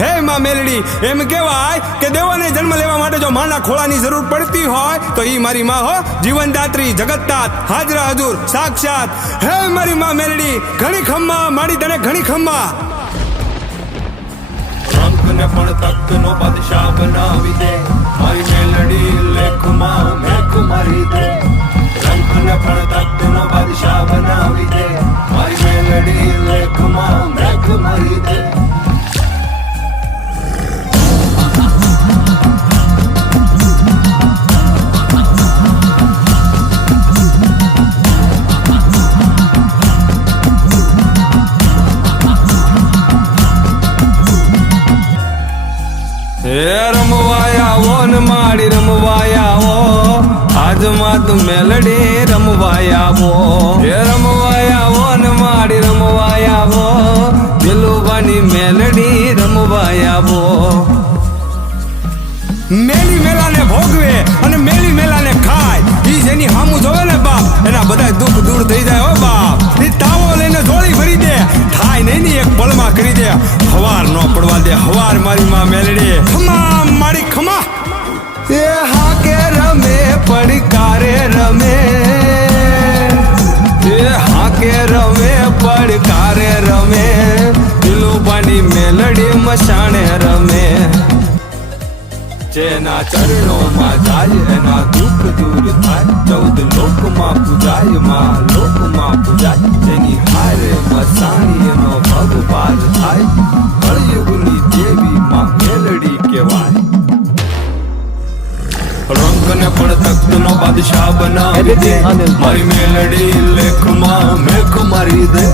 હે માં મેલડી, એમ કહેવાય કે દેવોને જન્મ લેવા માટે જો માના ખોળાની જરૂર પડતી હોય તો ઈ મારી માં હો, જીવનદાત્રી, જગતનાથ, હાજરા હજુર, સાક્ષાત. હે મારી માં મેલડી, ઘણી ખમ્મા માડી તને, ઘણી ખમ્મા. રંકને પણ તખ્તનો બાદશાહ બનાવી દે, મારી મેલડી લેખમાં મેખ મારી દે. રંકને પણ તખ્તનો બાદશાહ બનાવી દે, મારી મેલડી લેખમાં મેખ મારી દે. રમવાયા ઓ ને માડી રમવાયા ઓ, આજમાં તું મેલડી રમવાયા ઓ. રમવાયા ઓ ને માડી રમવાયા ઓ, દિલુબાની મેલડી રમવાયા ઓ. મેલી મેલાને ભોગવે અને મેલી મેલાને ખાય, ઈ જેની હામું જોવે ને બાપ, એના બધા દુઃખ દૂર થઈ જાય હો બાપ. ઈ તાવો લઈને ઝોળી ભરી દે, થાય નહીં ની એક પળમાં કરી દે. હવાર નો પડવા દે, હવાર મારી માં મેલડી. ખમા મારી ખમા. એ હા કે રમે પડકારે રમે, એ હા કે રમે પડકારે રમે, દિલુબાની મેલડી મસાણે રમે. જેના ચરણોમાં જાય એના દુઃખ દૂર થાય, 14 લોકમાં પૂજાય માં, લોકમાં પૂજાય. જેની હારે મસાણી એનો ભગ પાર થાય, કળયુગની દેવી માં મેલડી કહેવાય. રંકને પણ તખ્તનો બાદશાહ બનાવી દે, મારી મેલડી લેખમાં મેખ મારી દે.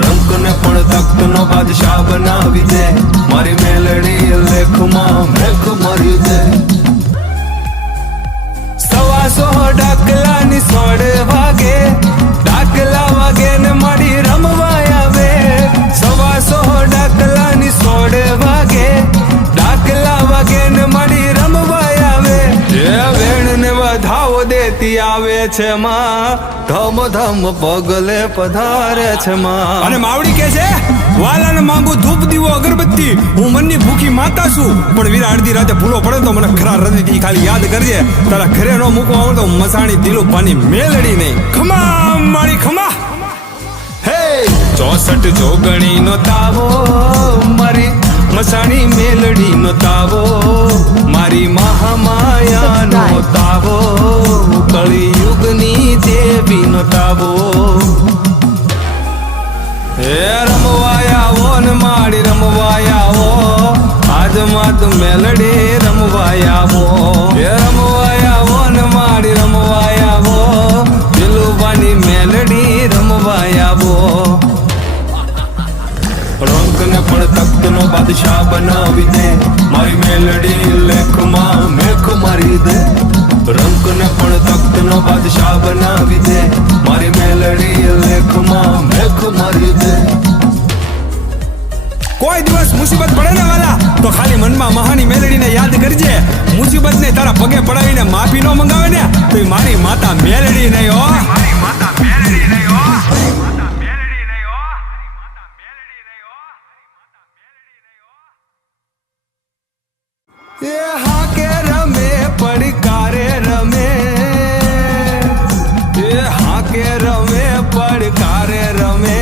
રંકને પણ તખ્તનો બાદશાહ બનાવી દે, મારી મેલડી લેખમાં મેખ મારી દે. 125 ડાકલાની 16 વાગે, ડાકલા વાગે ને મારી રમવા આવે. 125 ડાકલાની 16 વાગે, ડાકલા વાગે ને મારી રમવા આવે. એ વેણ ને વધાવો દેતી આવે છે માં, ધમ ધમ પગલે પધારે છે માં. અને માવડી કે છે, વાલાને માંગુ ધૂપ દીવો અગરબત્તી, હું મનની ભૂખી માતા છું, પણ વીરા અડધી રાતે ભૂલો પડે તો મને ખરા હૃદયથી ખાલી યાદ કરજે. તારા ઘરે નો મૂકવા આવે તો મસાણી દિલુબાની મેલડી નહીં. ખમા મારી ખમા. હે 64 જોગણી નો તાવો, મારી મસાણી મેલડી નો તાવો, મારી મહામાયા નો તાવો, કળિયુગની દેવી નો તાવો. હે રમવાયા ઓ ને માડી રમવાયા ઓ, આજમાં તું મેલડી રમવાયા ઓ. હે રમવાયા ઓ ને માડી રમવાયા ઓ, દિલુબાની મેલડી રમવાયા ઓ. રંકને પણ તખ્તનો બાદશાહ બનાવી દે, મારી મેલડી લેખમાં મેખ મારી દે. રંકને પણ તખ્તનો બાદશાહ બનાવી દે, મારી મેલડી લેખમાં મેખ મારી દે. કોઈ દિવસ મુસીબત પડે ને વાલા તો ખાલી મનમાં મહાની મેલડીને યાદ કરજે. મુસીબત ને તારા પગે પડાવીને માફી નો મંગાવે ને તો એ મારી માતા મેલડી નહીં હો, મારી માતા મેલડી નહીં હો. એ હા કે રમે પડકારે રમે, એ હા કે રમે પડકારે રમે,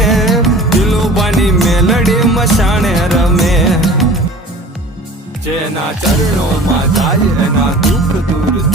દિલુબાની મેલડી મસાણે રમે. જેના ચરણોમાં જાય એના દુઃખ દૂર થાય.